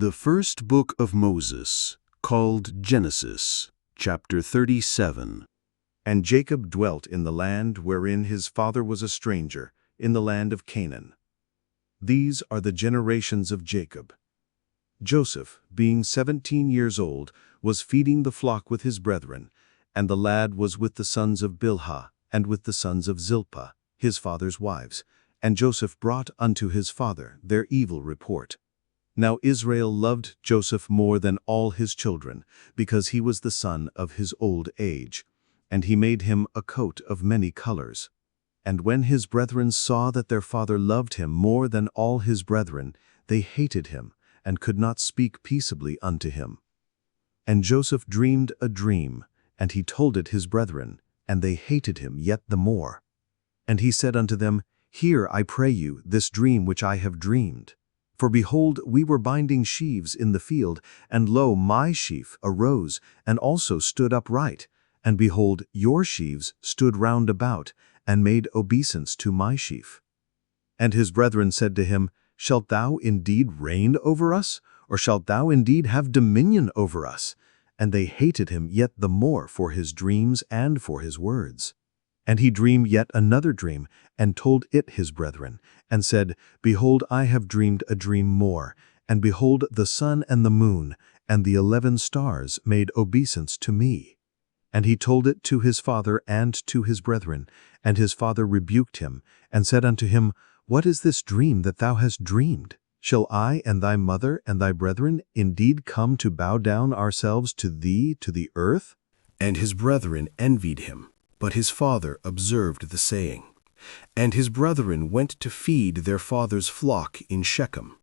The first book of Moses, called Genesis, chapter 37. And Jacob dwelt in the land wherein his father was a stranger, in the land of Canaan. These are the generations of Jacob. Joseph, being 17 years old, was feeding the flock with his brethren, and the lad was with the sons of Bilhah, and with the sons of Zilpah, his father's wives. And Joseph brought unto his father their evil report. Now Israel loved Joseph more than all his children, because he was the son of his old age. And he made him a coat of many colors. And when his brethren saw that their father loved him more than all his brethren, they hated him, and could not speak peaceably unto him. And Joseph dreamed a dream, and he told it his brethren, and they hated him yet the more. And he said unto them, Hear, I pray you, this dream which I have dreamed. For behold, we were binding sheaves in the field, and lo, my sheaf arose, and also stood upright. And behold, your sheaves stood round about, and made obeisance to my sheaf. And his brethren said to him, Shalt thou indeed reign over us? Or shalt thou indeed have dominion over us? And they hated him yet the more for his dreams and for his words. And he dreamed yet another dream, and told it his brethren, and said, Behold, I have dreamed a dream more, and behold, the sun and the moon, and the 11 stars made obeisance to me. And he told it to his father and to his brethren, and his father rebuked him, and said unto him, What is this dream that thou hast dreamed? Shall I and thy mother and thy brethren indeed come to bow down ourselves to thee to the earth? And his brethren envied him, but his father observed the saying. And his brethren went to feed their father's flock in Shechem.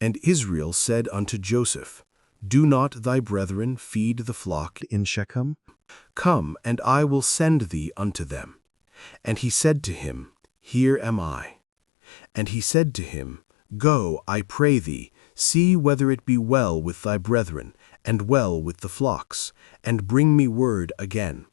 And Israel said unto Joseph, Do not thy brethren feed the flock In Shechem? Come, and I will send thee unto them. And he said to him, Here am I. And he said to him, Go, I pray thee, see whether it be well with thy brethren, and well with the flocks, and bring me word again.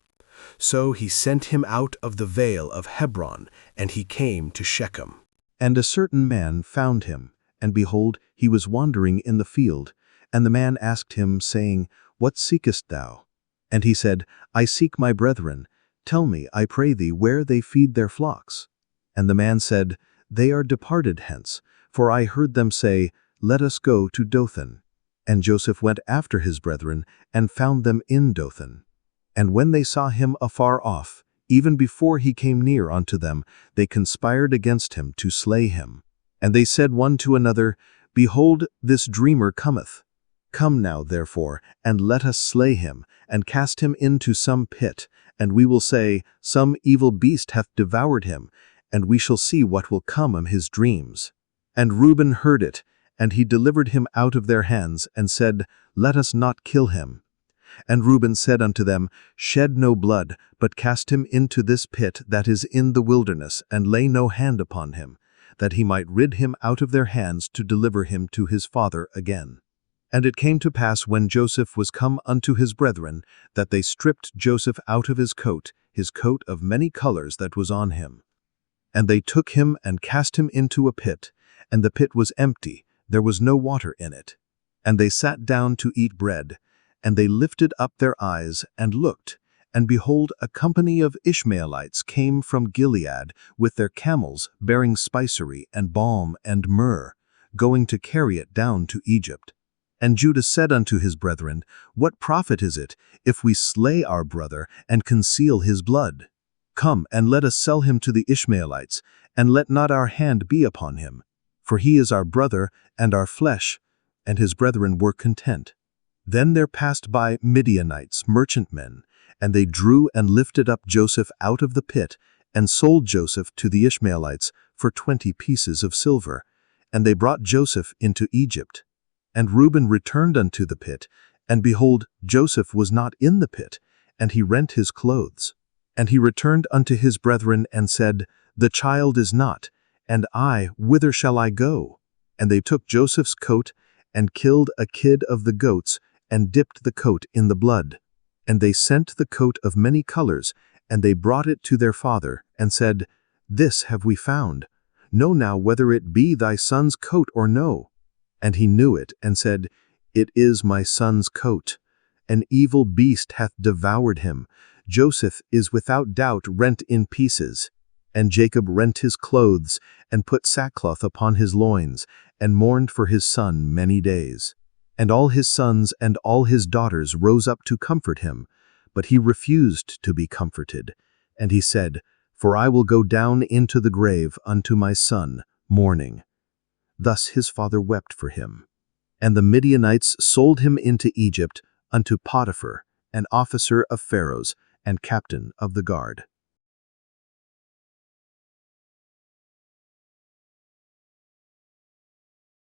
So he sent him out of the vale of Hebron, and he came to Shechem. And a certain man found him, and behold, he was wandering in the field. And the man asked him, saying, What seekest thou? And he said, I seek my brethren. Tell me, I pray thee, where they feed their flocks. And the man said, They are departed hence, for I heard them say, Let us go to Dothan. And Joseph went after his brethren, and found them in Dothan. And when they saw him afar off, even before he came near unto them, they conspired against him to slay him. And they said one to another, Behold, this dreamer cometh. Come now, therefore, and let us slay him, and cast him into some pit, and we will say, Some evil beast hath devoured him, and we shall see what will come of his dreams. And Reuben heard it, and he delivered him out of their hands, and said, Let us not kill him. And Reuben said unto them, Shed no blood, but cast him into this pit that is in the wilderness, and lay no hand upon him, that he might rid him out of their hands to deliver him to his father again. And it came to pass when Joseph was come unto his brethren, that they stripped Joseph out of his coat of many colors that was on him. And they took him and cast him into a pit, and the pit was empty, there was no water in it. And they sat down to eat bread, and they lifted up their eyes and looked, and behold, a company of Ishmaelites came from Gilead with their camels bearing spicery and balm and myrrh, going to carry it down to Egypt. And Judah said unto his brethren, What profit is it, if we slay our brother and conceal his blood? Come, and let us sell him to the Ishmaelites, and let not our hand be upon him. For he is our brother and our flesh. And his brethren were content. Then there passed by Midianites, merchantmen, and they drew and lifted up Joseph out of the pit, and sold Joseph to the Ishmaelites for 20 pieces of silver. And they brought Joseph into Egypt. And Reuben returned unto the pit, and behold, Joseph was not in the pit, and he rent his clothes. And he returned unto his brethren, and said, The child is not, and I, whither shall I go? And they took Joseph's coat, and killed a kid of the goats, and dipped the coat in the blood. And they sent the coat of many colors, and they brought it to their father, and said, This have we found. Know now whether it be thy son's coat or no. And he knew it, and said, It is my son's coat. An evil beast hath devoured him. Joseph is without doubt rent in pieces. And Jacob rent his clothes, and put sackcloth upon his loins, and mourned for his son many days. And all his sons and all his daughters rose up to comfort him, but he refused to be comforted. And he said, For I will go down into the grave unto my son, mourning. Thus his father wept for him. And the Midianites sold him into Egypt unto Potiphar, an officer of Pharaoh's, and captain of the guard.